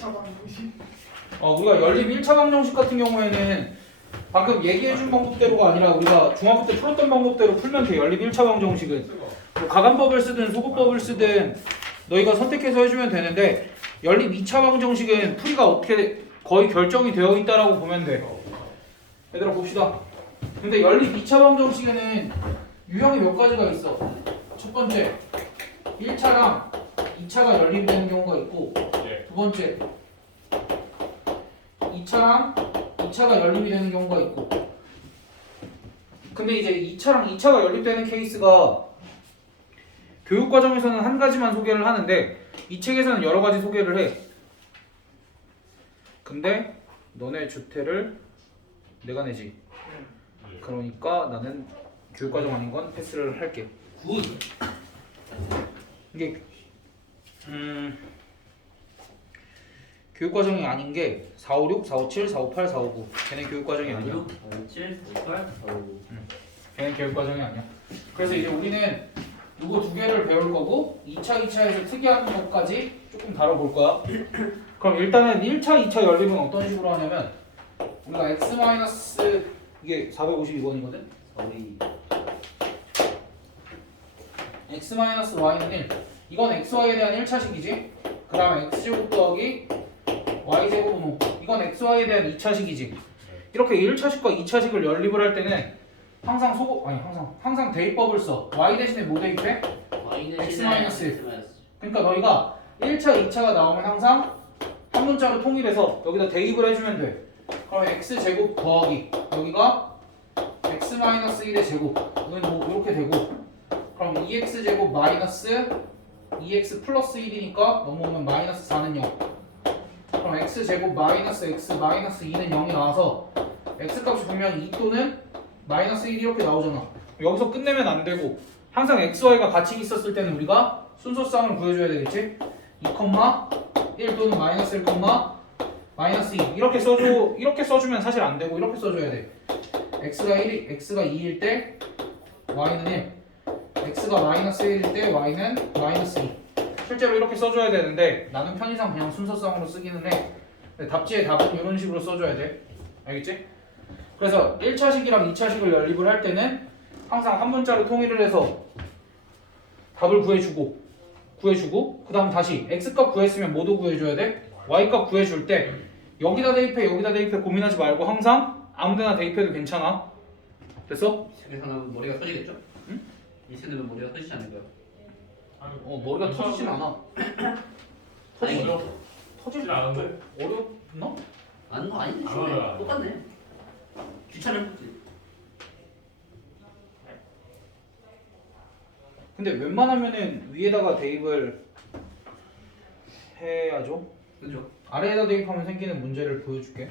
1차 방정식. 우리가 연립 1차 방정식 같은 경우에는 방금 얘기해준 방법대로가 아니라 우리가 중학교 때 풀었던 방법대로 풀면 돼. 연립 1차 방정식은 뭐 가간법을 쓰든 소급법을 쓰든 너희가 선택해서 해주면 되는데, 연립 2차 방정식은 풀이가 어떻게 거의 결정이 되어 있다라고 보면 돼. 얘들아 봅시다. 근데 연립 2차 방정식에는 유형이 몇 가지가 있어. 첫 번째 1차랑 2차가 연립이 되는 경우가 있고, 두 번째 2차랑 2차가 연립이 되는 경우가 있고. 근데 이제 2차랑 2차가 연립되는 케이스가 교육과정에서는 한 가지만 소개를 하는데 이 책에서는 여러 가지 소개를 해. 근데 너네 주태를 내가 내지. 그러니까 나는 교육과정 아닌 건 패스를 할게. 굿. 이게 교육과정이 아닌 게 456, 457, 458, 459. 걔네 교육과정이 아니야. 7, 8, 5. 걔네 교육과정이 아니야. 그래서 이제 우리는 이거 두 개를 배울 거고 2차, 2차에서 특이한 것까지 조금 다뤄볼 거야. 그럼 일단은 1차, 2차 연립은 어떤 식으로 하냐면 우리가 x 마이너스 이게 452번이거든. x 마이너스 y는 1. 이건 xy에 대한 1차식이지. 그 다음에 x제곱 더하기 y제곱은 5. 이건 xy에 대한 2차식이지. 이렇게 1차식과 2차식을 연립을 할 때는 항상 항상 대입법을 써. y 대신에 뭐 대입해? x 마이너스 1. 그러니까 너희가 1차, 2차가 나오면 항상 한 문자로 통일해서 여기다 대입을 해주면 돼. 그럼 x제곱 더하기 여기가 x 마이너스 1의 제곱. 이건 뭐 이렇게 되고, 그럼 2x제곱 마이너스 2x 플러스 1이니까 넘어오면 마이너스 4는 0. 그럼 x제곱 마이너스 x 마이너스 2는 0이 나와서 x값이 분명히 2 또는 마이너스 1이 이렇게 나오잖아. 여기서 끝내면 안 되고 항상 xy가 같이 있었을 때는 우리가 순서쌍을 구해줘야 되겠지. 2,1 또는 마이너스 1, 마이너스 2 이렇게 써줘. 이렇게 써주면 사실 안 되고 이렇게 써줘야 돼. x가 2일 때 y는 1, x가 마이너스 1일 때 y는 마이너스 2. 실제로 이렇게 써줘야 되는데 나는 편의상 그냥 순서쌍으로 쓰기는 해. 근데 답지의 답은 이런 식으로 써줘야 돼. 알겠지? 그래서 1차식이랑 2차식을 연립을 할 때는 항상 한 문자로 통일을 해서 답을 구해주고 그 다음 다시 x값 구했으면 뭐도 구해줘야 돼? y값 구해줄 때 여기다 대입해 고민하지 말고 항상 아무데나 대입해도 괜찮아. 됐어? 세상은 머리가 터지겠죠? 응? 이 세상은 머리가 터지지 않을까요? 머리가 터지진 않아. 터질 않은데? 어렵나? 아닌데 안 어려워요. 똑같네. 귀찮을 뿐지. 근데 웬만하면은 위에다가 대입을 해야죠. 그죠? 아래에다 대입하면 생기는 문제를 보여줄게.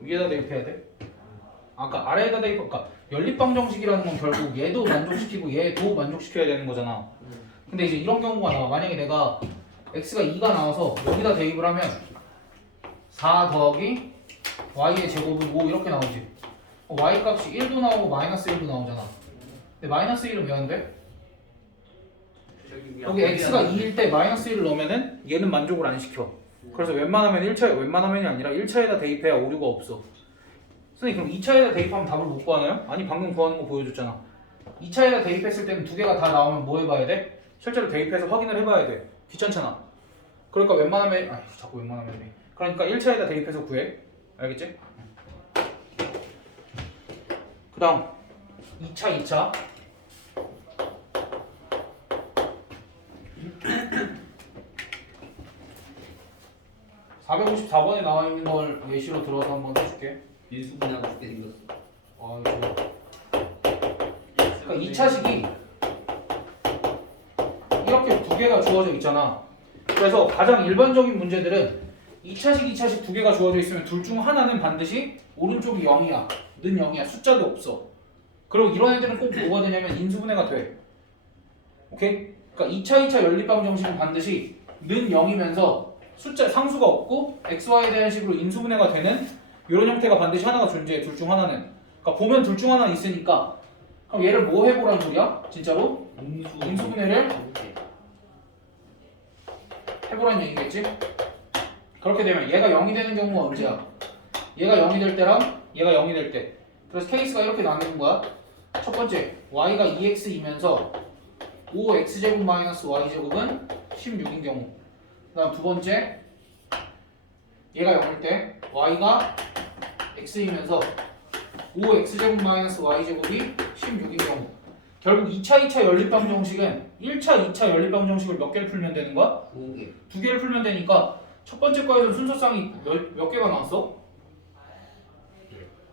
위에다 대입해야 돼. 아까 아래에다 그러니까 연립방정식이라는 건 결국 얘도 만족시키고 얘도 만족시켜야 되는 거잖아. 근데 이제 이런 경우가 나와. 만약에 내가 x가 2가 나와서 여기다 대입을 하면 4 더하기 y의 제곱은 5 이렇게 나오지. y 값이 1도 나오고 마이너스 1도 나오잖아. 근데 마이너스 1은 왜 안 돼? 여기 x가 2일 때 마이너스 1을 넣으면은 얘는 만족을 안 시켜. 그래서 웬만하면이 아니라 1차에다 대입해야 오류가 없어. 선생님 그럼 2차에다 대입하면 답을 못 구하나요? 아니 방금 구하는 거 보여줬잖아. 2차에다 대입했을 때는 두 개가 다 나오면 뭐 해봐야 돼? 실제로 대입해서 확인을 해봐야 돼. 귀찮잖아. 그러니까 자꾸 웬만하면 그러니까 1차에다 대입해서 구해. 알겠지? 그 다음 2차 454번에 나와 있는 걸 예시로 들어서 한번 해줄게. 인수분해하고 싶게 생겼어. 그러니까 2차식이 이렇게 두 개가 주어져 있잖아. 그래서 가장 일반적인 문제들은 2차식, 2차식 두 개가 주어져 있으면 둘 중 하나는 반드시 오른쪽이 0이야. 는 0이야. 숫자도 없어. 그리고 이런 애들은 꼭 뭐가 되냐면 인수분해가 돼. 오케이? 그러니까 2차 연립방정식은 반드시 는 0이면서 숫자 상수가 없고 xy에 대한 식으로 인수분해가 되는 이런 형태가 반드시 하나가 존재해. 둘 중 하나는. 그러니까 보면 둘 중 하나 있으니까 그럼 얘를 뭐 해보란 소리야? 진짜로? 인수분해를 해보라는 얘기겠지? 그렇게 되면 얘가 0이 되는 경우가 언제야? 얘가 0이 될 때랑 얘가 0이 될 때. 그래서 케이스가 이렇게 나누는 거야. 첫 번째, y가 2x이면서 5x제곱 마이너스 y제곱은 16인 경우. 그 다음 두 번째, 얘가 0일 때 y가 x이면서 5x제곱 마이너스 y제곱이 16인 경우. 결국 2차 연립방정식은 1차, 2차 연립방정식을 몇 개를 풀면 되는 거야? 5개. 두 개를 풀면 되니까 첫 번째 거에서는 순서쌍이 몇 개가 나왔어?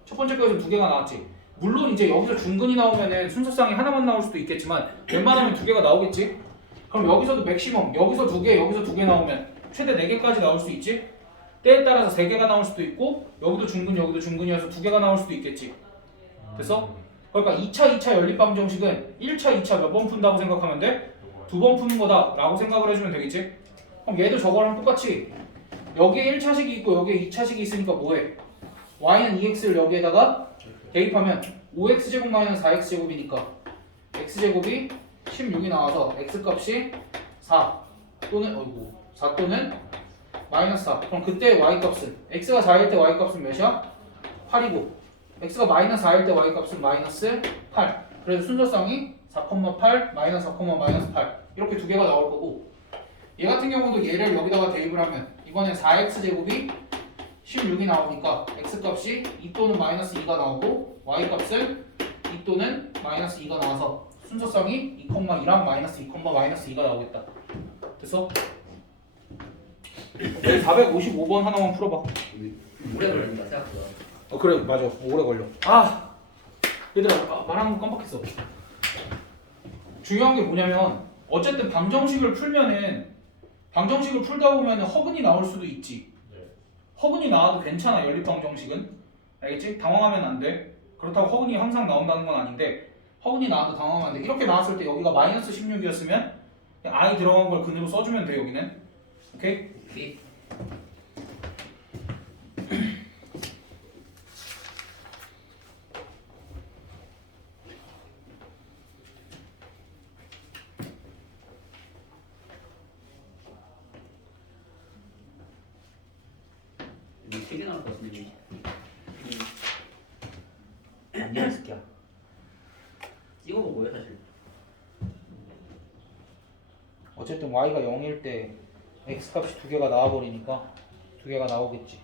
첫 번째 거에서 두 개가 나왔지. 물론 이제 여기서 중근이 나오면은 순서쌍이 하나만 나올 수도 있겠지만 웬만하면 두 개가 나오겠지. 그럼 여기서도 맥시멈 여기서 두 개, 여기서 두 개 나오면 최대 4개까지 나올 수 있지. 때에 따라서 3개가 나올 수도 있고 여기도 중근 여기도 중근이어서 두 개가 나올 수도 있겠지. 됐어? 그러니까 2차 연립방정식은 1차, 2차 몇 번 푼다고 생각하면 돼? 2번 푸는 거다 라고 생각을 해주면 되겠지. 그럼 얘도 저거랑 똑같이 여기에 1차식이 있고 여기에 2차식이 있으니까 뭐해? y는 2x를 여기에다가 대입하면 5x제곱 마이너스 4x제곱이니까 x제곱이 16이 나와서 x값이 4 또는 4 또는 마이너스 4. 그럼 그때 y값은 x가 4일 때 y값은 몇이야? 8이고 x가 마이너스 4일 때 y값은 마이너스 8. 그래서 순서쌍이 4,8 마이너스 4, 마이너스 8 이렇게 두 개가 나올 거고 얘 같은 경우도 얘를 여기다가 대입을 하면 이번엔 4x제곱이 16이 나오니까 x값이 2 또는 마이너스 2가 나오고 y값은 2 또는 마이너스 2가 나와서 순서쌍이 2,2랑 마이너스 2, 마이너스 2가 나오겠다. 됐어? 455번 하나만 풀어봐. 오래 걸린다 생각보다. 그래 맞아 오래 걸려. 얘들아 말하는 거 깜빡했어. 중요한 게 뭐냐면 어쨌든 방정식을 풀다 보면 허근이 나올 수도 있지. 허근이 나와도 괜찮아. 연립방정식은 알겠지? 당황하면 안 돼. 그렇다고 허근이 항상 나온다는 건 아닌데 허근이 나와도 당황하면 안 돼. 이렇게 나왔을 때 여기가 마이너스 16이었으면 i 들어간 걸 그대로 써주면 돼. 여기는 오케이? 오케이. 되게 나올 것 같은데. 아니야 이 새끼야. 찍어보고요 사실. 어쨌든 y가 0일 때 x값이 두 개가 나와버리니까 두 개가 나오겠지.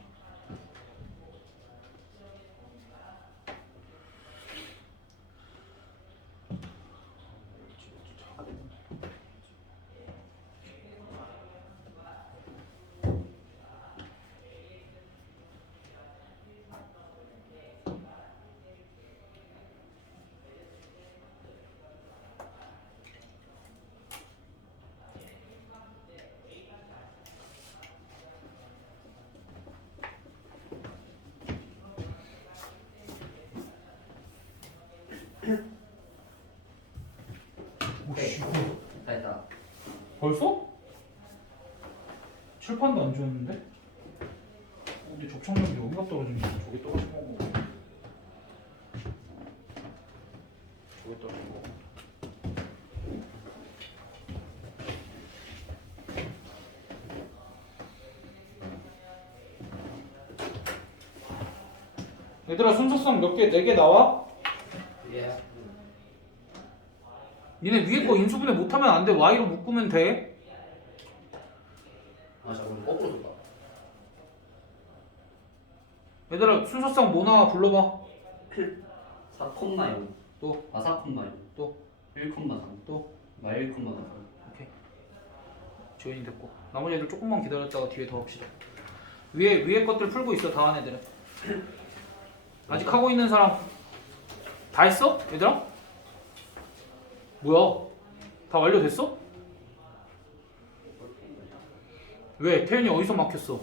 오케이. 다 했다. 벌써? 칠판도 안 주었는데? 근데 접착력이 여기가 떨어지는 거 저기 떨어진 거고 저기 떨어진 거고 얘들아 순서상 몇 개? 4개 나와? 예. 니네 위에 거 인수분해 못하면 안 돼. y로 묶으면 돼. 아 잠깐 거꾸로 줬다. 얘들아 순서상 뭐 나와 불러봐. 4,0 또 4,0 또 1,3 또. 1,3 오케이. 지원이 됐고 나머지 애들 조금만 기다렸다가 뒤에 더 합시다. 위에 것들 풀고 있어. 다한 애들은 아직 하고 있는 사람 다 했어? 얘들아? 뭐야? 다 완료됐어? 왜? 태현이 어디서 막혔어?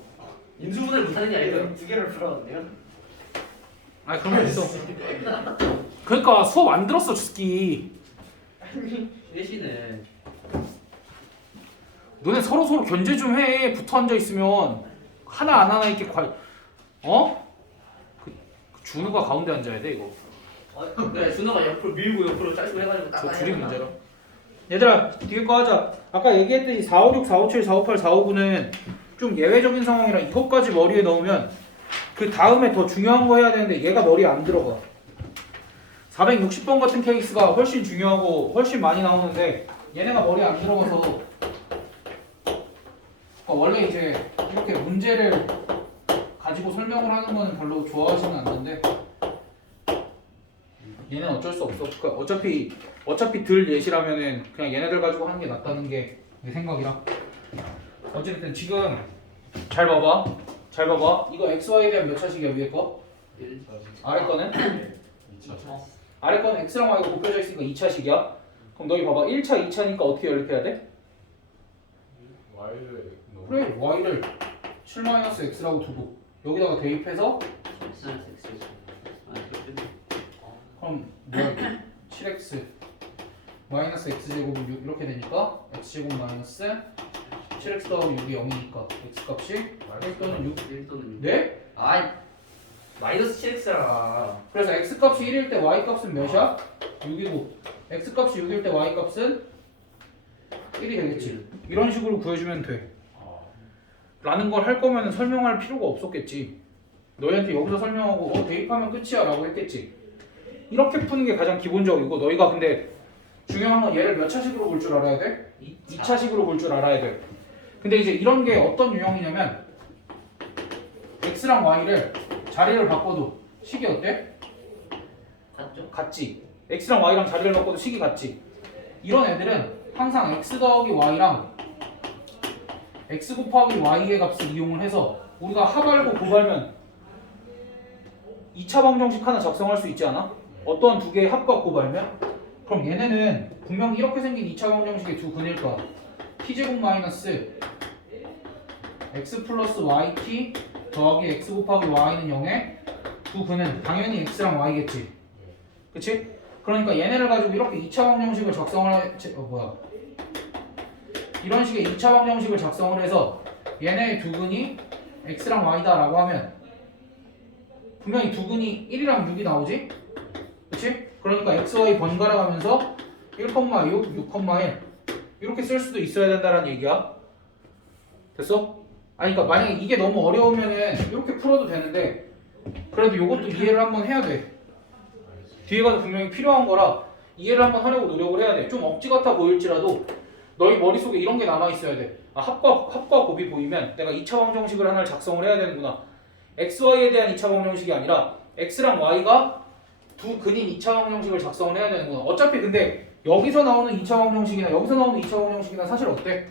인수분해를 못하는 게 아닐까요? 두 개를 풀었는데요? 아니 그런 거 있어. 그러니까 수업 안 들었어 저 새끼. 대신에 너네 서로 견제 좀 해. 붙어 앉아 있으면 하나 안 하나 이렇게 그 준우가 가운데 앉아야 돼 이거. 그래 준호가 옆으로 밀고 옆으로 짧고 해가지고 딱 저 둘이 해놔. 문제라. 얘들아 뒤에 거 하자. 아까 얘기했듯이 456, 457, 458, 459는 좀 예외적인 상황이라 이것까지 머리에 넣으면 그 다음에 더 중요한 거 해야 되는데 얘가 머리에 안 들어가. 460번 같은 케이스가 훨씬 중요하고 훨씬 많이 나오는데 얘네가 머리에 안 들어가서 원래 이제 이렇게 문제를 가지고 설명을 하는 거는 별로 좋아하지는 않는데 얘는 어쩔 수 없어. 그러니까 어차피 들 예시라면은 그냥 얘네들 가지고 하는 게 낫다는 게 내 생각이라. 어쨌든 지금 잘 봐봐. 이거 XY에 대한 몇 차식이야 위에 거? 1. 아래 거는? 아래 거는 X랑 Y가 곱해져 있으니까 2차식이야. 그럼 너희 봐봐. 1차, 2차니까 어떻게 연립해야 돼? 그래, Y를 7-X라고 두고 여기다가 대입해서 그럼 뭐야 이게? 7X 마이너스 X제곱은 6 이렇게 되니까 X제곱 마이너스 7X 더하기 6이 0이니까 X값이 1 또는 6 1 또는 6. 네? 아이 마이너스 7x라. 그래서 X값이 1일 때 Y값은 몇이야? 6이고 X값이 6일 때 Y값은 1이 되겠지. 이런 식으로 구해주면 돼 라는 걸 할 거면 설명할 필요가 없었겠지. 너희한테 여기서 설명하고 대입하면 끝이야 라고 했겠지. 이렇게 푸는 게 가장 기본적이고 너희가 근데 중요한 건 얘를 몇 차식으로 볼 줄 알아야 돼? 2차식으로 볼 줄 알아야 돼. 근데 이제 이런 게 어떤 유형이냐면 X랑 Y를 자리를 바꿔도 식이 어때? 같죠? 같지. X랑 Y랑 자리를 바꿔도 식이 같지. 이런 애들은 항상 X 더하기 Y랑 X 곱하기 Y의 값을 이용을 해서 우리가 합알고 곱알면 2차 방정식 하나 작성할 수 있지 않아? 어떠한 두 개의 합과 곱알면? 그럼 얘네는 분명히 이렇게 생긴 2차 방정식의 두 근일 거야. t제곱 마이너스 x 플러스 yt 더하기 x 곱하기 y는 0의 두 근은 당연히 x랑 y겠지. 그치? 그러니까 얘네를 가지고 이렇게 2차 방정식을 작성을 이런 식의 2차 방정식을 작성을 해서 얘네의 두 근이 x랑 y다 라고 하면 분명히 두 근이 1이랑 6이 나오지? 그치? 그러니까 x, y 번갈아 가면서 1,6, 6,1 이렇게 쓸 수도 있어야 된다는 얘기야. 됐어? 아니 그러니까 만약에 이게 너무 어려우면은 이렇게 풀어도 되는데 그래도 이것도 이해를 한번 해야 돼. 뒤에 가서 분명히 필요한 거라 이해를 한번 하려고 노력을 해야 돼. 좀 억지 같아 보일지라도 너희 머릿속에 이런 게 남아 있어야 돼. 아, 합과 곱이 보이면 내가 2차 방정식을 하나를 작성을 해야 되는구나. XY에 대한 2차 방정식이 아니라 X랑 Y가 두 근인 2차 방정식을 작성을 해야 되는구나. 어차피 근데 여기서 나오는 2차 방정식이나 여기서 나오는 2차 방정식이나 사실 어때?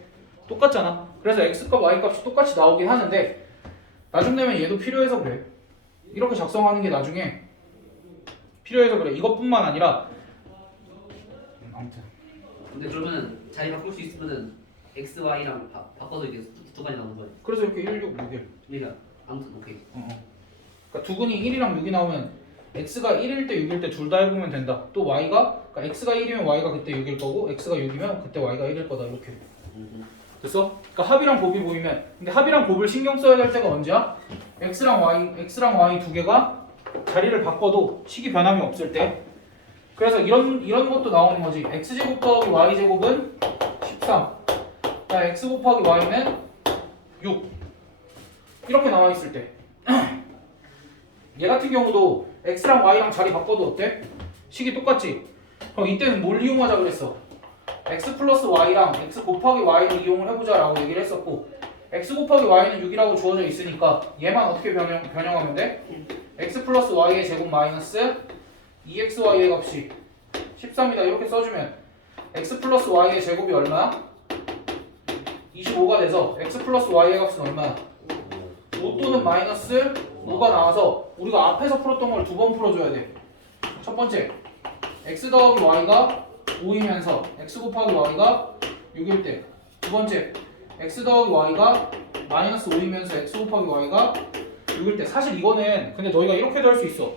똑같잖아. 그래서 X값, Y값이 똑같이 나오긴 하는데 나중 되면 얘도 필요해서 그래. 이렇게 작성하는 게 나중에 필요해서 그래. 이것뿐만 아니라 아무튼 근데 그러면 자리 바꿀 수 있으면은 x, y랑 바꿔서 이게 두 가지 나오는 거예요. 그래서 이렇게 1, 6, 6일. 그러니까 아무튼 오케이. 그러니까 두 근이 1이랑 6이 나오면 x가 1일 때 6일 때 둘 다 해보면 된다. 또 y가 그러니까 x가 1이면 y가 그때 6일 거고 x가 6이면 그때 y가 1일 거다. 이렇게. 됐어? 그러니까 합이랑 곱이 보이면 근데 합이랑 곱을 신경 써야 될 때가 언제야? x랑 y 두 개가 자리를 바꿔도 식이 변함이 없을 때. 그래서 이런 것도 나오는 거지. x제곱 더하기 y제곱은 13. 자, x 곱하기 y는 6. 이렇게 나와 있을 때. 얘 같은 경우도 x랑 y랑 자리 바꿔도 어때? 식이 똑같지? 그럼 이때는 뭘 이용하자 그랬어? x 플러스 y랑 x 곱하기 y를 이용을 해보자 라고 얘기를 했었고 x 곱하기 y는 6이라고 주어져 있으니까 얘만 어떻게 변형하면 돼? x 플러스 y의 제곱 마이너스 2xy의 값이 13이다 이렇게 써주면 x 플러스 y의 제곱이 얼마야? 25가 돼서 x 플러스 y의 값은 얼마야? 5 또는 마이너스 5가 나와서 우리가 앞에서 풀었던 걸 두 번 풀어줘야 돼. 첫 번째 x 더하기 y가 5이면서 x 곱하기 y가 6일 때. 두 번째 x 더하기 y가 마이너스 5이면서 x 곱하기 y가 6일 때. 사실 이거는 근데 너희가 이렇게도 할 수 있어.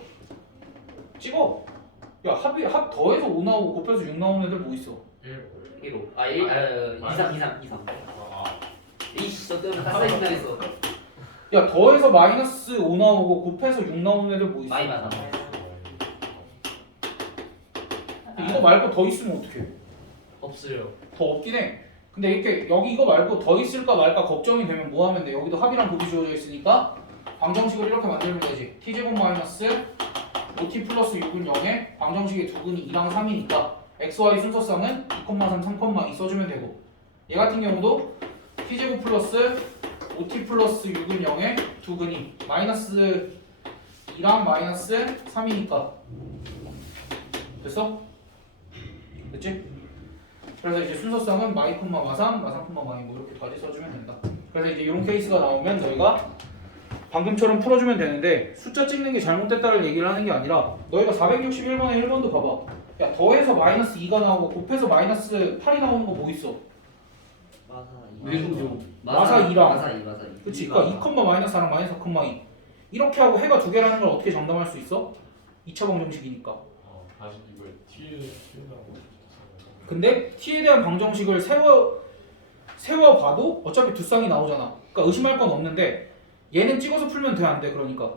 찍어. 야 합 더해서 5 나오고 곱해서 6 나오는 애들 뭐 있어? 1호. 2, 3. 이씨 저 때문에 핫사이 신나겠어. 야 더해서 마이너스 5 나오고 곱해서 6 나오는 애들 뭐 있어? 많이 많아. 이거 말고 더 있으면 어떡해? 없어요. 더 없긴 해. 근데 이렇게 여기 이거 말고 더 있을까 말까 걱정이 되면 뭐 하면 돼? 여기도 합이랑 곱이 주어져 있으니까 방정식을 이렇게 만들면 되지. t제곱 마이너스 5t 플러스 6은 0에 방정식의 두 근이 2랑 3이니까 xy 순서쌍은 2,3, 3,2 써주면 되고 얘 같은 경우도 t제곱 플러스 5t 플러스 6은 0에 두 근이 마이너스 2랑 마이너스 3이니까 됐어? 됐지? 그래서 이제 순서쌍은 마이 콤마 마삼, 마삼 콤마 마이 뭐 이렇게까지 써주면 된다. 그래서 이제 이런 케이스가 나오면 너희가 방금처럼 풀어주면 되는데 숫자 찍는 게 잘못됐다를 얘기를 하는 게 아니라 너희가 461번에 1번도 봐봐. 야 더해서 마이너스 2가 나오고 곱해서 마이너스 8이 나오는 거 뭐 있어? 마사 2랑. 마사 2 마사 2. 그치? 그러니까 2, 마이너스 4랑 마이너스 4,2 이렇게 하고 해가 두 개라는 걸 어떻게 장담할 수 있어? 2차 방정식이니까. 다시 이걸 T라고. 근데 t에 대한 방정식을 세워봐도 어차피 두 쌍이 나오잖아. 그러니까 의심할 건 없는데 얘는 찍어서 풀면 돼 안 돼? 그러니까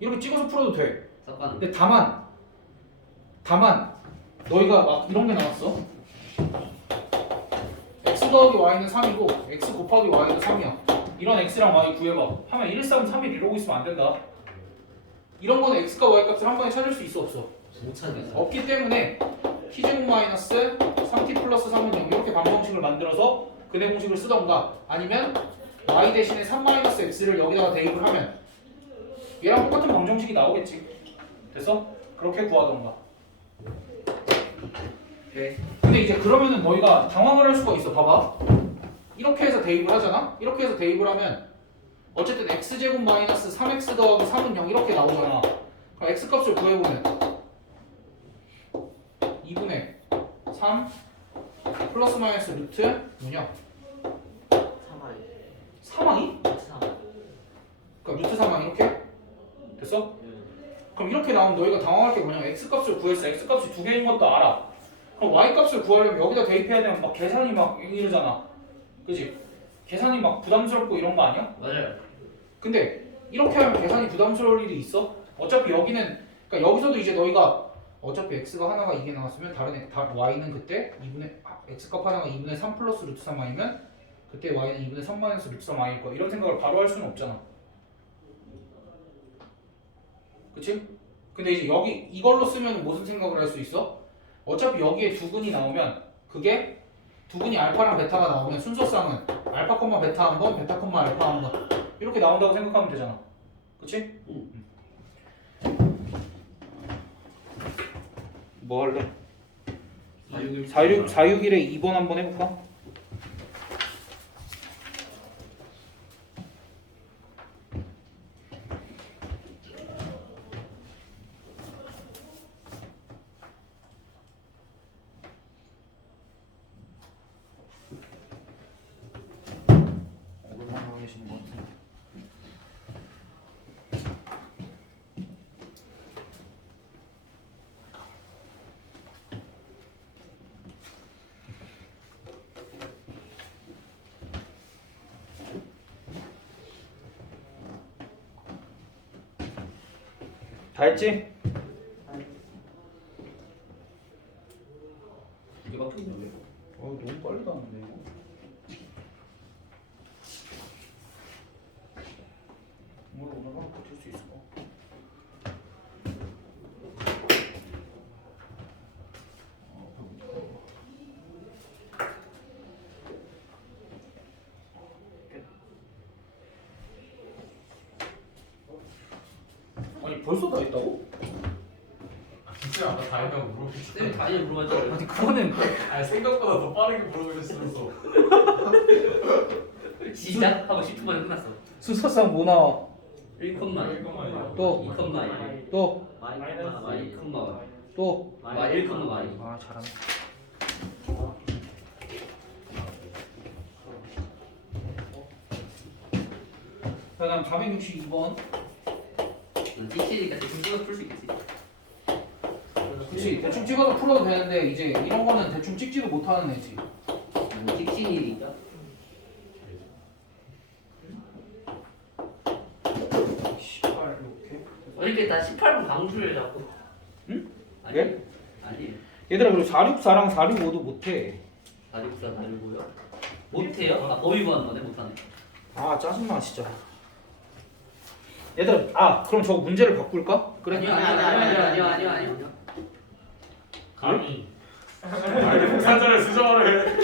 이렇게 찍어서 풀어도 돼. 섞어는. 근데 다만 너희가 막 이런 게 나왔어. x 더하기 y는 3이고 x 곱하기 y는 3이야. 이런 x랑 y 구해봐. 하면 1, 3, 3, 1 이러고 있으면 안 된다. 이런 거는 x과 y 값을 한 번에 찾을 수 있어 없어? 못 찾겠어. 없기 때문에 t제곱 마이너스 3t 플러스 3은 0 이렇게 방정식을 만들어서 근해 공식을 쓰던가 아니면 y 대신에 3 마이너스 x를 여기다가 대입을 하면 얘랑 똑같은 방정식이 나오겠지. 됐어? 그렇게 구하던가. 네. 근데 이제 그러면은 너희가 당황을 할 수가 있어. 봐봐. 이렇게 해서 대입을 하잖아. 이렇게 해서 대입을 하면 어쨌든 x제곱 마이너스 3x 더하기 3은 0 이렇게 나오잖아. 그럼 x 값을 구해보면 2분의 3 플러스 마이너스 루트 뭐냐? 3항이? 그러니까 루트 3항 이렇게? 됐어? 그럼 이렇게 나오면 너희가 당황할 게 뭐냐면 x 값을 구했어. x 값이 두 개인 것도 알아. 그럼 y 값을 구하려면 여기다 대입해야 되면 막 계산이 막 이러잖아. 그지? 계산이 막 부담스럽고 이런 거 아니야? 맞아요. 근데 이렇게 하면 계산이 부담스러울 일이 있어? 어차피 여기는 그러니까 여기서도 이제 너희가 어차피 x가 하나가 이게 나왔으면 y는 그때 2분의 x값 하나가 2분의 3 플러스 루트 3y면 그때 y는 2분의 3 마이너스 루트 3y일 거야. 이런 생각을 바로 할 수는 없잖아. 그치? 근데 이제 여기 이걸로 쓰면 무슨 생각을 할 수 있어? 어차피 여기에 두 근이 나오면 그게 두 근이 알파랑 베타가 나오면 순서쌍은 알파 콤마 베타 한 번, 베타 콤마 알파 한 번 이렇게 나온다고 생각하면 되잖아. 그치? 뭐 할래? 461에 2번 한번 해볼까? 오랜만에 하고 계시는 것 같은데. 다 했지? 이게 막혀있네 왜? 너무 빨리 나왔네 이거. 오늘 하나 버틸 수 있을까? 아니 벌써 다 했다고? 진짜 아까 다 했다고 물어보셨어요. 쌤이 다이에 물어봤죠. 아니 그거는 아니 생각보다 더 빠르게 물어보셨으면서. 시작 하고 10초 만에 끝났어. 순서상 뭐 나와? 1컴마 또 2컴마 또 y 2컴마 또. y 1컴마 y. 아 잘하네. 그다음 462번. 틱시니까 대충 찍어서 풀 수 있겠지. 그렇지 대충 찍어서 풀어도 되는데 이제 이런 거는 대충 찍지도 못하는 애지. 틱시니까. 18 이렇게. 이렇게 다 18분 강수를 잡고. 응? 아니. 왜? 아니. 얘들아 그리고 464랑 465도 못해. 다리부사 다리고요. 못해요? 아 범위 구하는 거네 못하네. 아 짜증나 진짜. 얘들아 그럼 저거 문제를 바꿀까? 그래? 아니요. 감히 아니 복사자를 수정하래.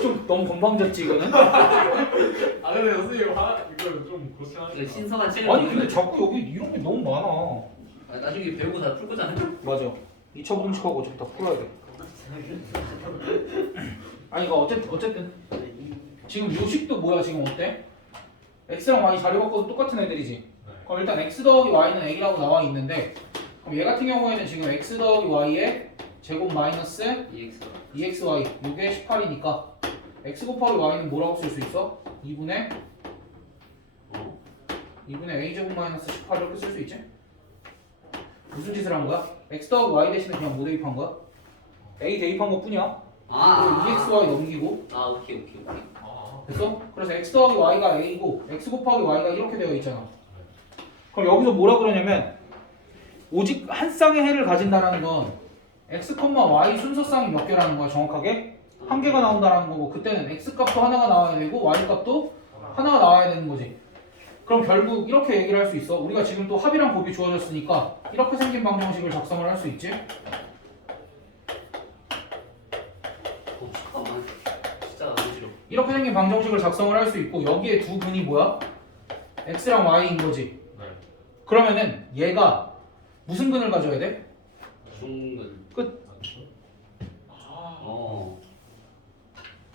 좀 너무 건방졌지 이거는? 아 근데 선생님 이거 좀 그렇게 이거 하니까. 신성한 책을 아니 근데 읽으면 자꾸 여기 이런 게 너무 많아. 나중에 배우고 다 풀 거잖아요. 맞아. 2차 부등식하고 좀 다 풀어야 돼. 아니 이거 어쨌든 지금 요식도 뭐야 지금 어때? x랑 y 자리 바꿔도 똑같은 애들이지. 네. 그럼 일단 x 더하기 y는 a라고 나와 있는데 그럼 얘 같은 경우에는 지금 x 더하기 y의 제곱 마이너스 EX 2xy 이게 18이니까 x 곱하기 y는 뭐라고 쓸 수 있어? 2분의 a 제곱 마이너스 18 이렇게 쓸 수 있지? 무슨 짓을 한 거야? x 더하기 y 대신에 그냥 뭐 대입한 거야? a 대입한 것 뿐이야. 그리고 2xy 넘기고 오케이. 됐어? 그래서 x 더하기 y가 a고 x 곱하기 y가 이렇게 되어 있잖아. 그럼 여기서 뭐라 그러냐면 오직 한 쌍의 해를 가진다라는 건 x, y 순서쌍이 몇 개라는 거야 정확하게? 한 개가 나온다라는 거고 그때는 x 값도 하나가 나와야 되고 y 값도 하나가 나와야 되는 거지. 그럼 결국 이렇게 얘기를 할 수 있어. 우리가 지금 또 합이랑 곱이 주어졌으니까 이렇게 생긴 방정식을 작성을 할 수 있지. 잠깐만. 진짜 너무 싫어. 이렇게 생긴 방정식을 작성을 할 수 있고 여기에 두 근이 뭐야? x랑 y인 거지. 네. 그러면은 얘가 무슨 근을 가져야 돼? 중근. 끝.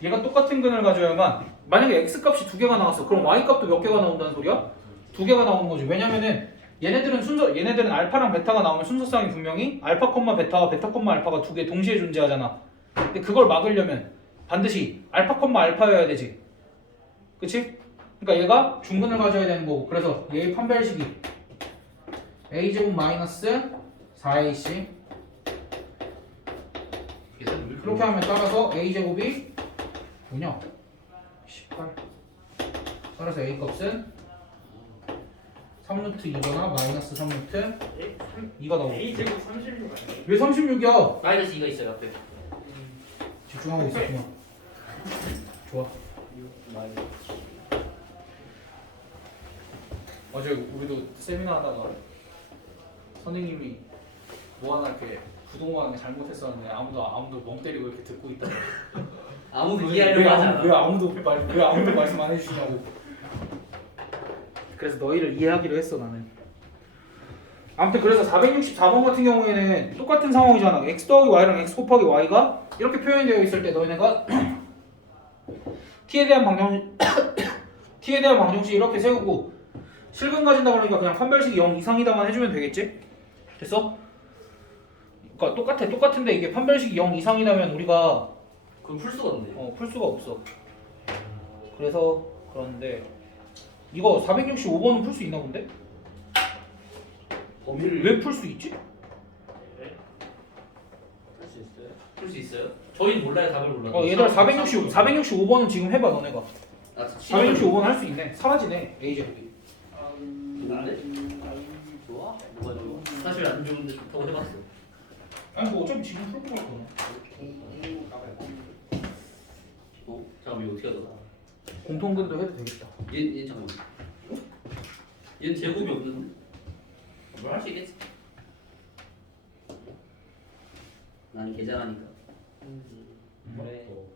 얘가 똑같은 근을 가져야만 만약에 x 값이 두 개가 나왔어. 그럼 y 값도 몇 개가 나온다는 소리야? 두 개가 나오는 거지. 왜냐면은 얘네들은 알파랑 베타가 나오면 순서쌍이 분명히 알파, 베타와 베타, 알파가 두 개 동시에 존재하잖아. 근데 그걸 막으려면 반드시 알파, 알파여야 되지. 그치? 그러니까 얘가 중근을 가져야 되는 거고. 그래서 얘의 판별식이 a제곱 마이너스 4ac 그렇게 하면 따라서 a제곱이 뭐냐? 18 따라서 a 값은 3루트 2거나 마이너스 3루트 2가 나오고. A 제곱 36 아니에요? 왜 36이야? 마이너스 2가 있어요 앞에. 집중하고 있었구나. 좋아. 어제 우리도 세미나 하다가 선생님이 뭐 하나 이렇게 부동산에 잘못했었는데 아무도 멍 때리고 이렇게 듣고 있다가 아무도 이해하려고 하지 않아. 왜 아무도 말씀 안 해주시냐고. 그래서 너희를 이해하기로 했어 나는. 아무튼 그래서 464번 같은 경우에는 똑같은 상황이잖아. x 더하기 y랑 x 곱하기 y가 이렇게 표현이 되어 있을 때 너희네가 t에 대한 방정식 이렇게 세우고 실근 가진다 그러니까 그냥 판별식이 0 이상이다만 해주면 되겠지? 됐어? 그러니까 똑같은데 이게 판별식이 0 이상이라면 우리가 그럼 풀 수가 없네. 풀 수가 없어. 그래서 그런데 이거 465번은 풀 수 있나 본데? 범위를 왜 풀 수 있지? 할수 있어요? 풀 수 있어요? 저희는 몰라요 답을 몰라요. 얘들아 465번은 지금 해봐 너네가. 465번 할 수 있네. 사라지네 A제곱이. 좋은데? 좋아? 뭐가 좋아? 사실 안 좋은데 좋다고 해봤어. 아니 뭐 어차피 지금 풀고 갈 거야. 잠깐만 이거 어떻게 하더라? 공통근도 해도 되겠다. 얘 잠깐만. 얘는 제곱이 없는데? 뭘 할 수 있겠지? 난 계산하니까.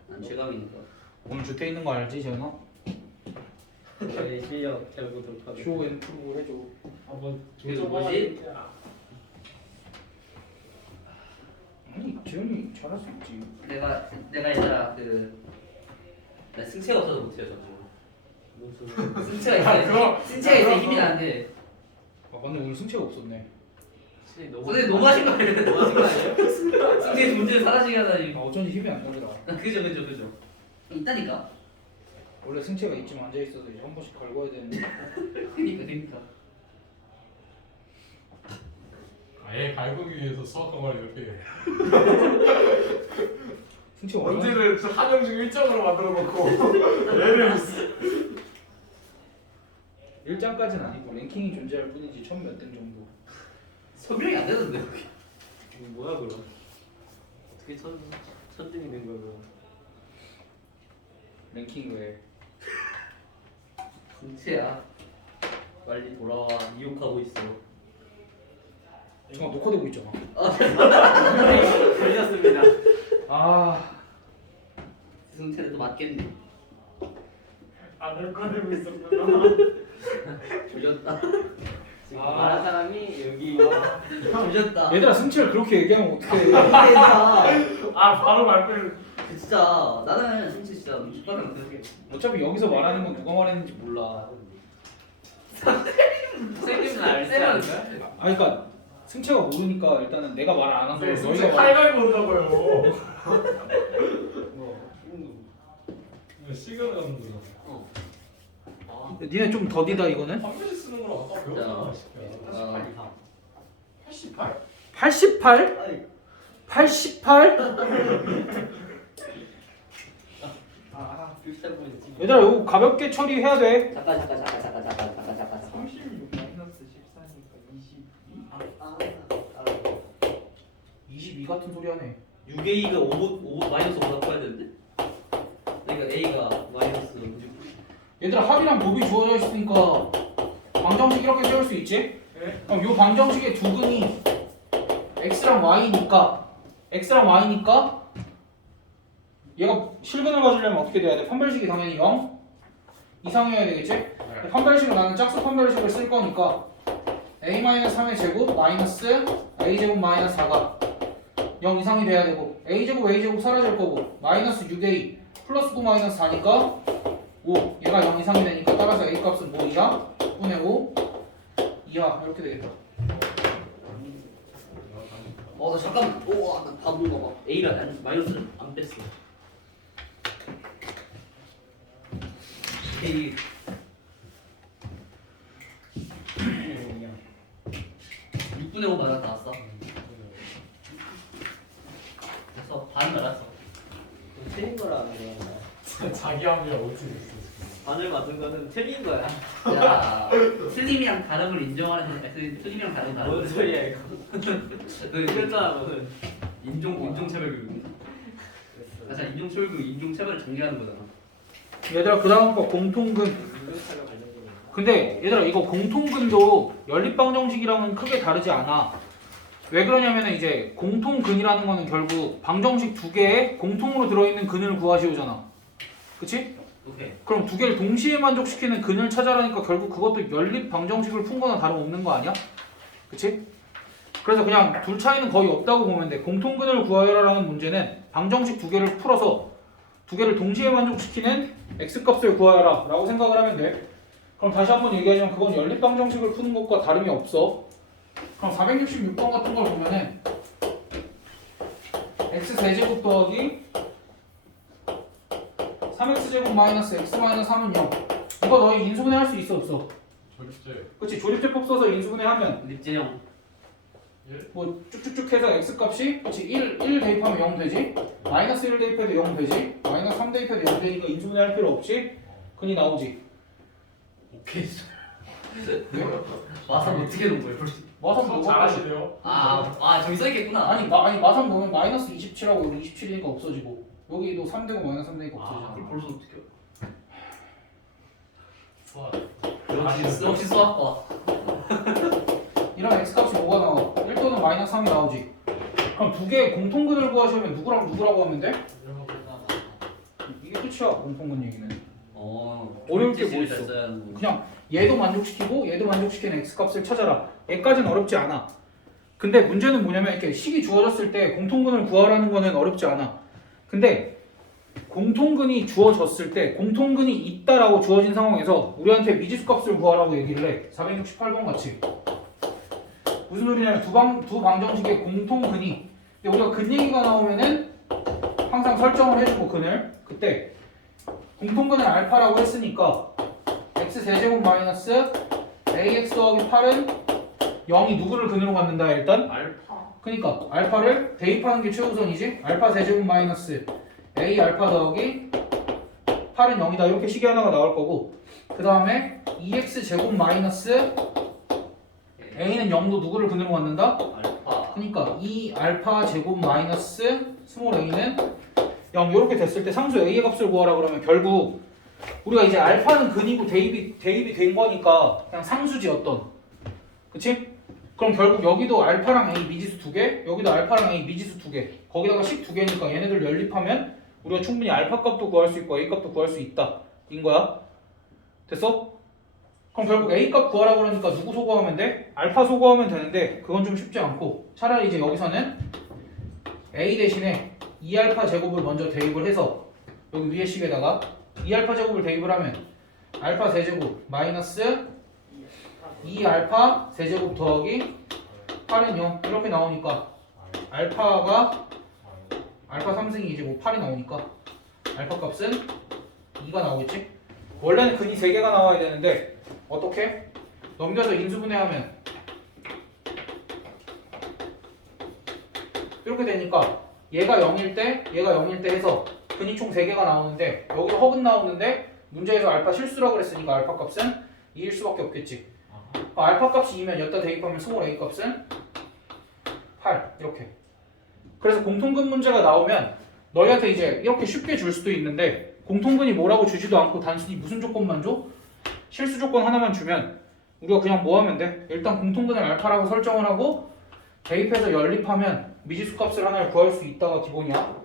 난 최강이니까. 오늘 주태 있는 거 알지 재현아? 저희 실력 잘 보도록 하겠습니다. 쇼 앤프로 해줘. 한번 그래서 뭐지? 아니 재현이 잘할 수 있지. 내가 얘들아 나 승체가 없어서 못해요 저. 승체가 있어야 승체가 있어야 힘이 나는데. 아 맞네 오늘 승체가 없었네. 선생님 너무 하신 거 아니에요? 너무 하신 거 아니에요? 승체의 존재를 사라지게 하다니. 아 어쩐지 힘이 안 나더라. 그죠. 있다니까. 원래 승체가 있지만 앉아 있어도 이제 한 번씩 갈궈야 되는데. 그러니까. 아예 갈고기 위해서 수학한 걸 이렇게 승체가 문제를 한영중 일정으로 만들어 놓고 얘를 1장까지는 아니고 랭킹이 존재할 뿐이지 천 몇 등 정도. 소비량이 안 되던데. 뭐야 그럼? 어떻게 천등이 된 거고? 랭킹 왜? 승채야 빨리 돌아와 이욕하고 있어. 잠깐 녹화되고 있잖아. 걸렸습니다. 아 승채도 맞겠네. 안될 꺼내고 있었구나. 졸렸다. 지금 아. 말한 사람이 여기 졸렸다. 얘들아 승치를 그렇게 얘기하면 어떡해. 진짜 아 바로 말걸. 진짜 나는 승채 진짜 축하를 못해. 어차피 여기서 말하는 건 누가 말했는지 몰라. 선생님은 알지 않나요? 아 그러니까 승채가 모르니까 일단은 내가 말 안 한 거고 네, 너희가 진짜 말. 칼갈고 온다고요. 뭐 시간을 가는 거야. 어. 니네 좀 더디다 이거는. 한 번씩 쓰는 걸 아까 배웠잖아. 88? 88? 아니 88? 비슷해 보이지. 얘들아 이거 가볍게 처리해야 돼. 잠깐. 36 마이너스 14니까 22. 22 같은 소리 하네. 6A가 5 마이너스 5다 커야 되는데? 그러니까 A가 마이너스 6. 얘들아 합이랑 곱이 주어져 있으니까 방정식 이렇게 세울 수 있지? 네? 그럼 요 방정식의 두 근이 x랑 y니까 얘가 실근을 가지려면 어떻게 돼야 돼? 판별식이 당연히 0 이상이어야 되겠지? 판별식은 나는 짝수 판별식을 쓸 거니까 a-3의 제곱 마이너스 a제곱 마이너스 4가 0 이상이 돼야 되고 a제곱 a제곱 사라질 거고 마이너스 6a 플러스 9 마이너스 4니까 5 얘가 0 이상이 되니까 따라서 a 값은 뭐 이하? 6분의 5 이하 이렇게 되겠다. 나 잠깐. 나 바본 거 봐. A를 마이너스를 안 뺐어. A 6분의 5 맞아 나왔어. 그래서 반 알았어. 틀린 거라 하는 거야. 진짜 자기 합리가 어떻게 됐어? 반을 맞은 거는 틀린 거야. 야, 틀림이랑 다름을 인정하는 틀림이랑 다름 뭔 소리야 이거? 그 틀렸잖아 너는. 인종차별 교육. 자 인종차별 교육 인종차별을 전개하는 거잖아. 얘들아 그 다음 거 공통근. 인종차별 관련된 거. 근데 얘들아 이거 공통근도 연립방정식이랑은 크게 다르지 않아. 왜 그러냐면은 이제 공통근이라는 거는 결국 방정식 두 개에 공통으로 들어있는 근을 구하시오잖아. 그치? 오케이. 그럼 두 개를 동시에 만족시키는 근을 찾아라니까 결국 그것도 연립방정식을 푼 거나 다름없는 거 아니야? 그치? 그래서 그냥 둘 차이는 거의 없다고 보면 돼. 공통근을 구하여라라는 문제는 방정식 두 개를 풀어서 두 개를 동시에 만족시키는 x값을 구하여라 라고 생각을 하면 돼. 그럼 다시 한번 얘기하자면 그건 연립방정식을 푸는 것과 다름이 없어. 그럼 466번 같은 걸 보면은 x세제곱 더하기 3x제곱 마이너스 x 마이너스 3은 0. 이거 너희 인수분해 할 수 있어 없어? 조립제. 그치? 조립제법 써서 인수분해 하면 립제형. 뭐 쭉쭉쭉 해서 x값이 그치 1 대입하면 0 되지? 마이너스 1 대입해도 0 되지? 마이너스 3 대입해도 0 되니까 인수분해 할 필요 없지? 근이 나오지? 오케이. 마삼 어떻게 놓은 거예요? 마삼 수업 뭐가 잘하시네요. 저기 써있겠구나. 아니 마삼 보면 마이너스 27하고 여기 27이니까 없어지고 여기도 3되고 마이너스 3 되니까 없어지잖아. 그걸 벌써 어떻게 해요? 수학. 역시 수학과. 이러면 x값이 뭐가 나와? 1 또는 마이너스 3이 나오지. 그럼 두 개의 공통근을 구하시면 누구랑 누구라고 하면 돼? 이게 끝이야 공통근 얘기는. 어려울 게 뭐 있어. 그냥 얘도 만족시키고 얘도 만족시키는 x값을 찾아라. 얘까지는 어렵지 않아. 근데 문제는 뭐냐면 이렇게 식이 주어졌을 때 공통근을 구하라는 거는 어렵지 않아. 근데 공통근이 주어졌을 때 공통근이 있다라고 주어진 상황에서 우리한테 미지수값을 구하라고 얘기를 해. 468번 같이. 무슨 소리냐면 두 방정식의 공통근이 근데 우리가 근 얘기가 나오면은 항상 설정을 해주고 근을 그때 공통근을 알파라고 했으니까 x세제곱 마이너스 ax 더하기 8은 0이 누구를 근으로 갖는다 일단? 알파. 그러니까 알파를 대입하는 게 최우선이지. 알파 세제곱 마이너스 a 알파 더하기 8은 0이다 이렇게 식이 하나가 나올 거고 그 다음에 2x 제곱 마이너스 a는 0도 누구를 근으로 갖는다? 알파. 그러니까 2알파 제곱 마이너스 스몰 a는 0 이렇게 됐을 때 상수 a의 값을 구하라 그러면 결국 우리가 이제 알파는 근이고 대입이 된 거니까 그냥 상수지 어떤. 그치? 그럼 결국 여기도 알파랑 a 미지수 2개, 여기도 알파랑 a 미지수 2개, 거기다가 식 2개니까 얘네들 연립하면 우리가 충분히 알파 값도 구할 수 있고 a 값도 구할 수 있다. 인 거야. 됐어? 그럼 결국 a 값 구하라 그러니까 누구 소거하면 돼? 알파 소거하면 되는데 그건 좀 쉽지 않고 차라리 이제 여기서는 a 대신에 2알파 제곱을 먼저 대입을 해서 여기 위에 식에다가 2알파 제곱을 대입을 하면 알파 세제곱 마이너스 2알파 세제곱 더하기 8은 0 이렇게 나오니까 알파 3승이 이제 뭐 8이 나오니까 알파 값은 2가 나오겠지? 원래는 근이 3개가 나와야 되는데 어떻게? 넘겨서 인수분해하면 이렇게 되니까 얘가 0일 때 해서 근이 총 3개가 나오는데 여기 허근 나오는데 문제에서 알파 실수라고 그랬으니까 알파 값은 2일 수밖에 없겠지. 알파 값이 2면 여기다 대입하면 스몰 a 값은 8 이렇게. 그래서 공통근 문제가 나오면 너희한테 이제 이렇게 쉽게 줄 수도 있는데 공통근이 뭐라고 주지도 않고 단순히 무슨 조건만 줘? 실수 조건 하나만 주면 우리가 그냥 뭐 하면 돼? 일단 공통근을 알파라고 설정을 하고 대입해서 연립하면 미지수 값을 하나를 구할 수 있다가 기본이야.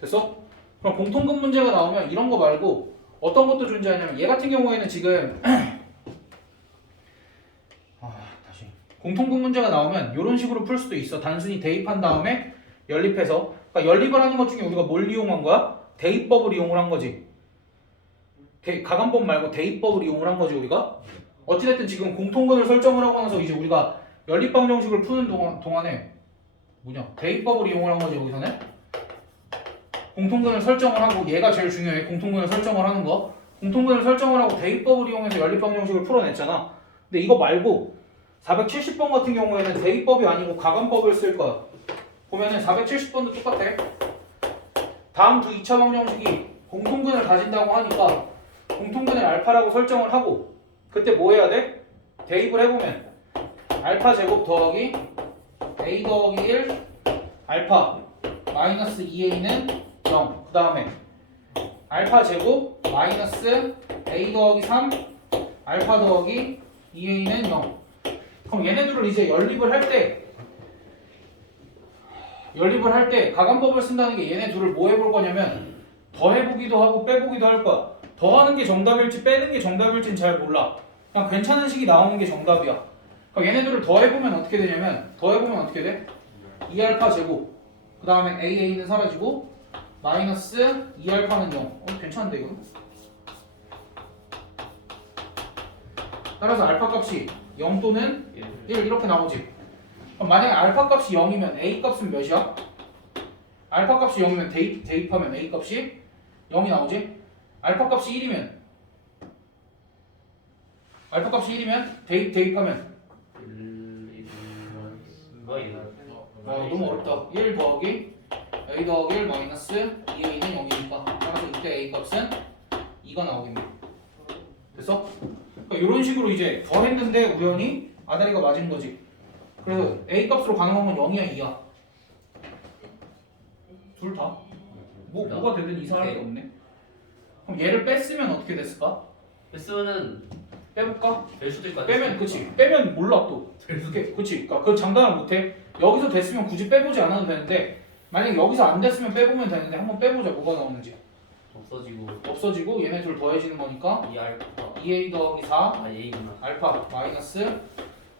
됐어? 그럼 공통근 문제가 나오면 이런 거 말고 어떤 것도 존재하냐면 얘 같은 경우에는 지금 다시 공통근 문제가 나오면 이런 식으로 풀 수도 있어. 단순히 대입한 다음에 연립해서. 그러니까 연립을 하는 것 중에 우리가 뭘 이용한 거야? 대입법을 이용을 한 거지. 가간법 말고 대입법을 이용을 한 거지 우리가. 어찌됐든 지금 공통근을 설정을 하고 나서 이제 우리가 연립방정식을 푸는 동안에 대입법을 이용을 한 거지 여기서는. 공통근을 설정을 하고 얘가 제일 중요해. 공통근을 설정을 하는 거. 공통근을 설정을 하고 대입법을 이용해서 연립방정식을 풀어냈잖아. 근데 이거 말고 470번 같은 경우에는 대입법이 아니고 가간법을 쓸 거야. 보면은 470번도 똑같아. 다음 두 2차 방정식이 공통근을 가진다고 하니까 공통근을 알파라고 설정을 하고 그때 뭐 해야 돼? 대입을 해보면 알파 제곱 더하기 a 더하기 1 알파 마이너스 2a는 0. 그 다음에 알파 제곱 마이너스 a 더하기 3 알파 더하기 2a는 0. 그럼 얘네들을 이제 연립을 할 때 가간법을 쓴다는 게 얘네 둘을 뭐 해볼 거냐면 더해보기도 하고 빼보기도 할 거야. 더하는 게 정답일지 빼는 게 정답일지는 잘 몰라. 그냥 괜찮은 식이 나오는 게 정답이야. 그럼 얘네들을 더해보면 어떻게 되냐면 어떻게 돼? 2알파 제곱 그 다음에 a는 사라지고 마이너스 2알파는 0. 괜찮은데 이거? 따라서 알파 값이 0 또는 1 이렇게 나오지. 그럼 만약에 알파 값이 0이면 a 값은 몇이야? 알파 값이 0이면 대입하면 a 값이 0이 나오지? 알파 값이 1이면 대입하면 너무 어렵다. 1 더하기 a 더하기 1 마이너스 2a는 0이니까 따라서 이때 a 값은 2가 나오겠네. 됐어? 그러니까 이런 식으로 이제 더했는데 우연히 아다리가 맞은 거지. 그래서 a 값으로 가능한 건 0이야 2야. 둘 다. 뭐가 되든 이상할 게 없네. 그럼 얘를 뺐으면 어떻게 됐을까? 뺐으면은 빼볼까? 될 수도 있고 빼면 그치. 빼면 몰라 또. 그치. 그러니까 그 장담을 못해. 여기서 됐으면 굳이 빼보지 않아도 되는데 만약 여기서 안 됐으면 빼보면 되는데 한번 빼보자. 뭐가 나오는지. 없어지고 얘네 둘 더해지는 거니까 2알파 2a 더하기 4 a구나. 알파 마이너스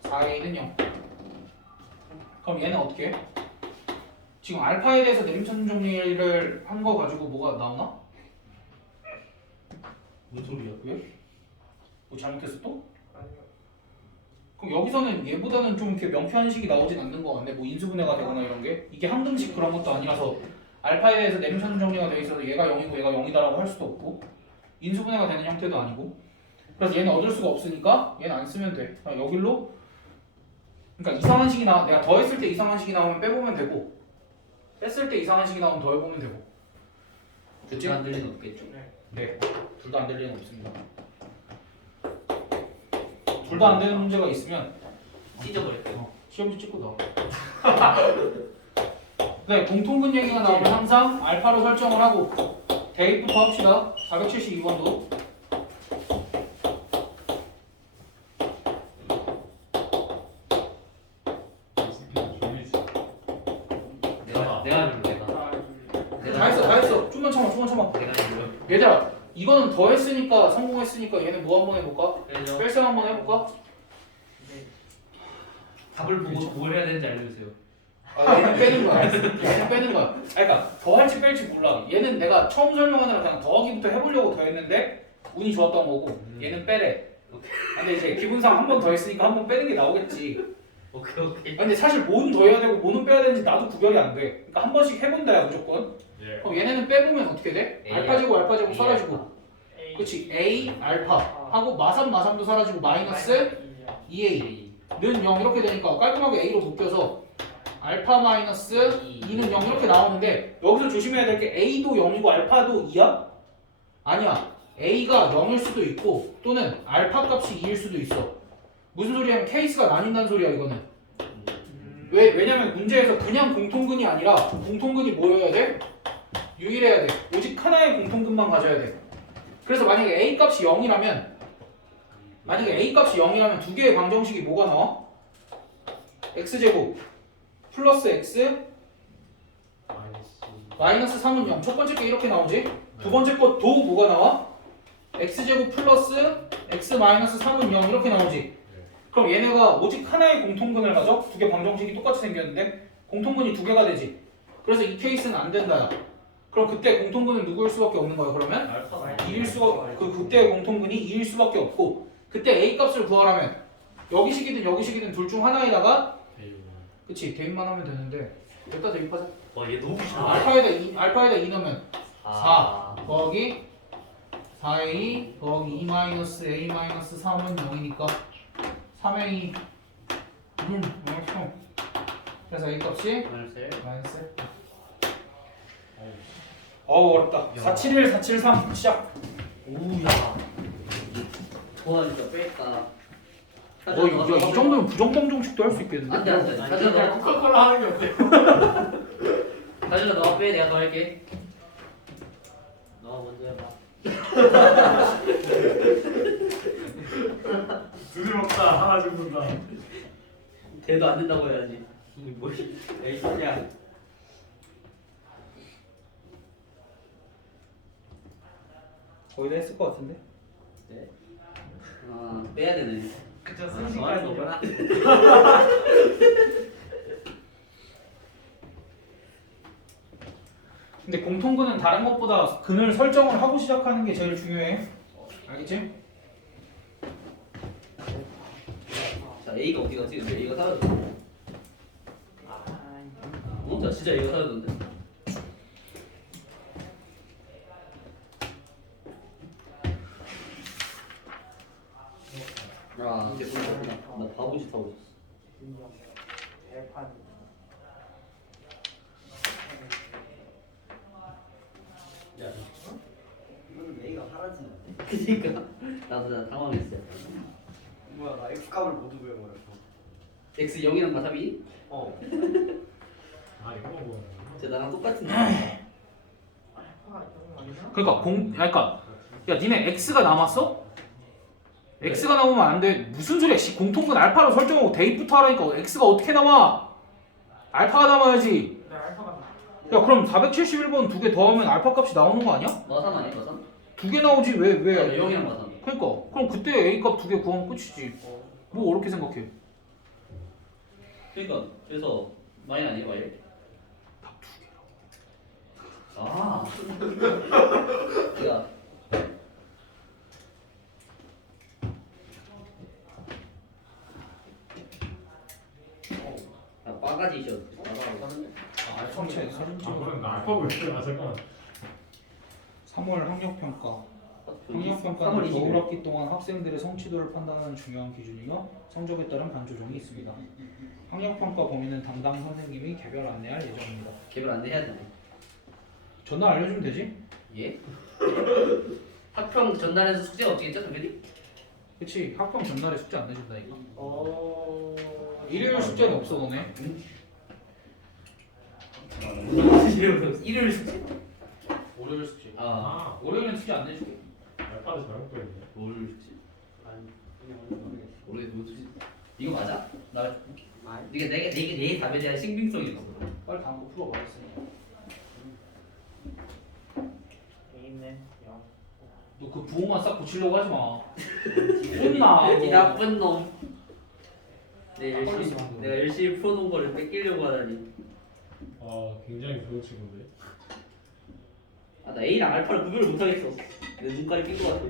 4a는 0. 그럼 얘는 어떻게 해? 지금 알파에 대해서 내림차순 정리를 한 거 가지고 뭐가 나오나? 뭔 소리야? 왜? 뭐 잘못했어 또? 그럼 여기서는 얘보다는 좀 이렇게 명쾌한 식이 나오진 않는 거 같네. 뭐 인수분해가 되거나 이런 게 이게 항등식 그런 것도 아니라서 알파에 대해서 내림차순 정리가 돼 있어서 얘가 0이고 얘가 0이다라고 할 수도 없고 인수분해가 되는 형태도 아니고 그래서 얘는 얻을 수가 없으니까 얘는 안 쓰면 돼. 여기로 그러니까 이상한 식이 내가 더했을 때 이상한 식이 나오면 빼보면 되고 뺐을 때 이상한 식이 나오면 더해보면 되고 됐지? 안 될 리는 없겠죠. 네, 둘 다 안 될 리는 없습니다. 둘 다 안 되는 문제가 있으면 찢어버릴게요. 시험지 찍고 나와. 네, 공통분 얘기가 나오면 항상 알파로 설정을 하고 대입부터 합시다. 472번도. 다 했어. 좀만 참아. 얘들아, 이거는 더 했으니까 성공했으니까 얘는 뭐 한번 해볼까? 뺄셈 한번 해볼까? 답을 보고 뭘 해야 되는지 알려주세요. 얘는 빼는 거야. 얘는 빼는 거야. 그러니까 더 할지 뺄지 몰라. 얘는 내가 처음 설명하느라 그냥 더하기부터 해보려고 더 했는데 운이 좋았던 거고 얘는 빼래. 근데 이제 기분상 한 번 더 했으니까 한 번 빼는 게 나오겠지. 오케이. 근데 사실 뭐는 더 해야 되고 뭐는 빼야 되는지 나도 구별이 안 돼. 그러니까 한 번씩 해본다야 무조건. 예. 그럼 얘네는 빼보면 어떻게 돼? A, 알파 제곱 A, 사라지고. 그치? A 알파 하고 마삼도 사라지고 마이너스 2A는 0 이렇게 되니까 깔끔하게 A로 묶여서 알파 마이너스 2는 0 이렇게 나오는데 여기서 조심해야 될 게 A도 0이고 알파도 2야? 아니야. A가 0일 수도 있고 또는 알파 값이 2일 수도 있어. 무슨 소리냐면 케이스가 나뉜다는 소리야 이거는. 왜냐면 문제에서 그냥 공통근이 아니라 공통근이 뭐여야 돼? 유일해야 돼. 오직 하나의 공통근만 가져야 돼. 그래서 만약에 A 값이 0이라면 두 개의 방정식이 뭐가 나와? x제곱 플러스 x 마이너스 3은 0. 첫 번째 게 이렇게 나오지? 두 번째 것도 뭐가 나와? x제곱 플러스 x 마이너스 3은 0 이렇게 나오지? 그럼 얘네가 오직 하나의 공통근을 가져? 두 개 방정식이 똑같이 생겼는데 공통근이 두 개가 되지? 그래서 이 케이스는 안 된다. 그럼 그때 공통근은 누구일 수밖에 없는 거야 그러면? 2일 수가 그때 공통근이 2일 수밖에 없고 그때 A 값을 구하려면 여기식이든 둘 중 하나에다가 그치 대입만 하면 되는데 여기다 대입하자. 얘 너무 싫어. 알파에다 2 넣으면 4 더하기 4A 더하기 2 마이너스 A 마이너스 3은 0이니까 3A 그래서 A 값이 마이너스 어렵다. 471 473 시작. 오야. 도와주니까 뺄까. 이 정도면 부정방정식도 할 수 있겠는데? 안돼. 그냥 코카콜라 하는 게 어때? 가져다 너가 빼. 내가 더 할게. 너 먼저 해봐. 둘이 먹다 하나 죽는다. 대도 안 된다고 해야지. 뭐지? 에이 소리야. 거의 다 했을 것 같은데? 네. 빼야 되네. 그쵸 너한테 먹어라. 근데 공통근은 다른 것보다 근을 설정을 하고 시작하는 게 제일 중요해. 알겠지? 자 A가 어디 갔지? 근데 A가 사라졌어. 자 진짜 A가 사라졌는데. 이제 보니까 나 바보짓 하고 있었어. 이거는 A가 사라지는데? 그니까 나도 당황했어. 뭐야 나 X값을 모두 배워버렸어. X 0이랑 마삼이? 어. 아 이거 뭐? 진짜 나랑 똑같은데. 그러니까 야 니네 x가 남았어? x가 남으면 안 돼. 무슨 소리야? 공통근 알파로 설정하고 대입부터 하라니까 x가 어떻게 남아? 알파가 남아야지. 야 그럼 471번 두 개 더하면 알파 값이 나오는 거 아니야? 마삼 아니야 마삼? 두 개 나오지 왜? 0이랑 마삼. 그러니까 그럼 그때 A 값 두 개 구하면 끝이지. 뭐 어렵게 생각해? 그러니까 그래서 마이 아니에요 마이? 답 두 개라고. 아. 내가 빠가지 셔. 성체 사진 아 찍어. 그럼 나 알파 왜 이렇게 잠깐만. 3월 학력평가. 삼월 학력평가는 20일. 겨울학기 동안 학생들의 성취도를 판단하는 중요한 기준이며 성적에 따른 반조정이 있습니다. 학력평가 범위는 담당 선생님이 개별 안내할 예정입니다. 개별 안내해야 되네. 전화 알려주면 되지? 예? 학평 전날에서 숙제가 어떻게 했죠, 선배님? 그치 학평 전날에 숙제 안 내준다니까. 일요일 숙제는 없어 너네? 일요일 숙제? 월요일 숙제. 아 월요일은 숙제 안 내줄게. 알파도 잘못 보였네. 월요일 숙제? 아니 그냥 모르겠어. 월요일 뭐 숙제? 이거 맞아? 나 아니. 이게 내 답에 대한 신빙성이 있어. 빨리 다음 거 풀어봐. A는 0. 너 그 부호만 싹 고치려고 하지 마. 혼나. 이 나쁜 놈. 딱 걸리지 마, 그거. 내가 열심히 풀어놓은 거를 뺏기려고 하다니. 아 굉장히 좋은 친구인데. 아 나 A랑 알파를 구별을 못하겠어. 내 눈깔이 낀 것 같아.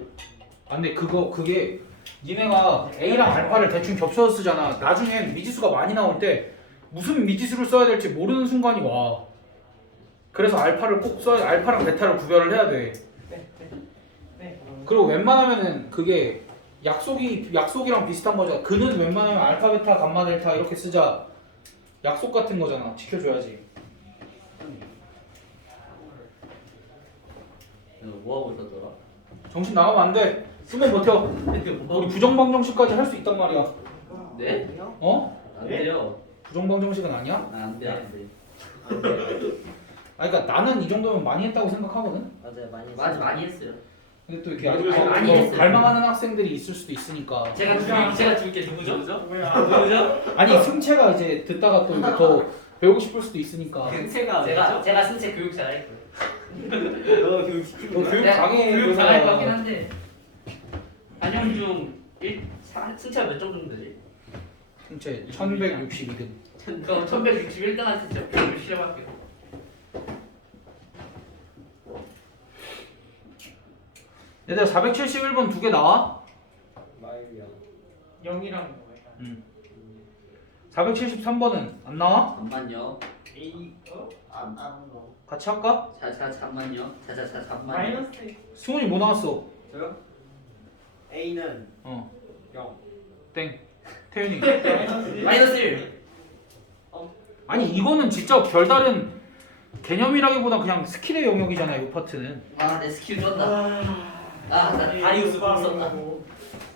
아 근데 그게 니네가 A랑 알파를 대충 겹쳐서 쓰잖아. 나중엔 미지수가 많이 나올 때 무슨 미지수를 써야 될지 모르는 순간이 와. 그래서 알파를 꼭 써야 알파랑 베타를 구별을 해야 돼. 네. 그리고 웬만하면은 그게 약속이랑 비슷한 거잖아. 그는 웬만하면 알파 베타 감마 델타 이렇게 쓰자. 약속 같은 거잖아. 지켜줘야지. 뭐 하고 있었더라? 정신 나가면 안 돼. 쓰면 버텨. 우리 부정방정식까지 할 수 있단 말이야. 네? 어? 안 돼요. 부정방정식은 아니야? 안 돼, 안 돼. 아 그러니까 나는 이 정도면 많이 했다고 생각하거든. 맞아요 많이. 맞아, 많이 했어요. 근데 또 이렇게 아니, 많이 뭐 했어요. 갈망하는 학생들이 있을 수도 있으니까. 제가 줄게 누구죠? 누구죠? 아니 승채가 이제 듣다가 또 이제 더 배우고 싶을 수도 있으니까. 승채가 제가 승채 교육 잘할 거예요. 너 교육 시키고. 너 교육 강해. 교육 잘할 것 같긴 한데. 한영중 승채가 몇 점 정도 되지? 승채 1162등. 그럼 1161등한 승채 교육을 실험할게요. 얘들아 471번 두 개 나와? 말이야. 0이랑 473번은 안 나와? 잠만요. A 안 나온다. 같이 할까? 잠만요. 잠만요. 마이너스. 승훈이 뭐 나왔어? 저요? A는 어 0. 땡. 태윤이. 마이너스 1. 아니 이거는 진짜 별다른 개념이라기보다 그냥 스킬의 영역이잖아요. 이 파트는. 아, 내 스킬 쩐다. 나 다리우스 못 썼다.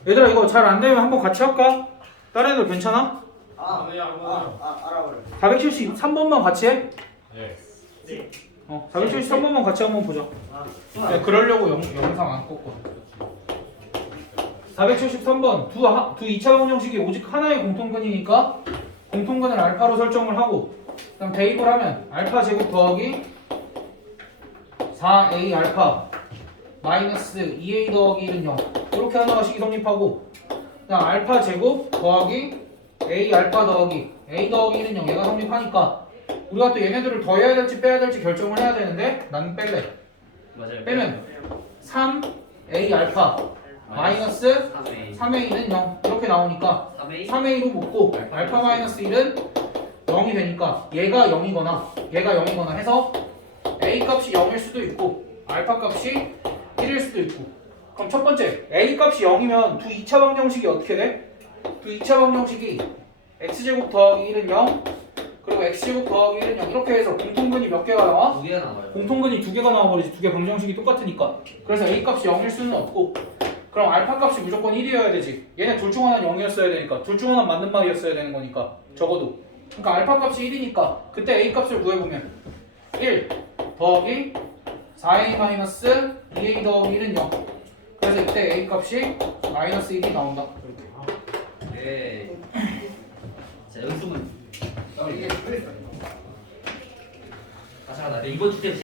얘들아 이거 잘 안 되면 한번 같이 할까? 다른 애들 괜찮아? 알아버려. 473번만 같이 해? 네. 473번만 같이 한번 보자. 야, 그러려고 영상 안 껐거든. 473번 두 2차 방정식이 오직 하나의 공통근이니까 공통근을 알파로 설정을 하고 그다음 대입을 하면 알파 제곱 더하기 4a 알파 마이너스 2a 더하기 1은 0 이렇게 하나가 식이 성립하고 그다음 알파 제곱 더하기 a 알파 더하기 a 더하기 1은 0 얘가 성립하니까 우리가 또 얘네들을 더해야 될지 빼야 될지 결정을 해야 되는데 나는 뺄래. 맞아요. 빼면 3a 알파 마이너스 3A. 3a는 0 이렇게 나오니까 3A. 3a로 묶고 알파 마이너스 1은 0이 되니까 얘가 0이거나 해서 a 값이 0일 수도 있고 알파 값이 1일 수도 있고 그럼 첫 번째 a 값이 0이면 두 2차 방정식이 어떻게 돼? 두 2차 방정식이 x제곱 더하기 1은 0 그리고 x제곱 더하기 1은 0 이렇게 해서 공통근이 몇 개가 나와? 두 개가 나와요. 공통근이 두 개가 나와버리지. 두 개 방정식이 똑같으니까. 그래서 a 값이 0일 수는 없고 그럼 알파 값이 무조건 1이어야 되지. 얘네 둘 중 하나는 0이었어야 되니까 둘 중 하나는 맞는 말이었어야 되는 거니까 적어도. 그러니까 알파 값이 1이니까 그때 a 값을 구해보면 1 더하기 4a 마이너스 2a 더하기 1은 0 그래서 이때 a 값이 마이너스 1이 나온다. 이렇게. 네. 자, 연습은. 이게 아, 잠깐 나 이번 주제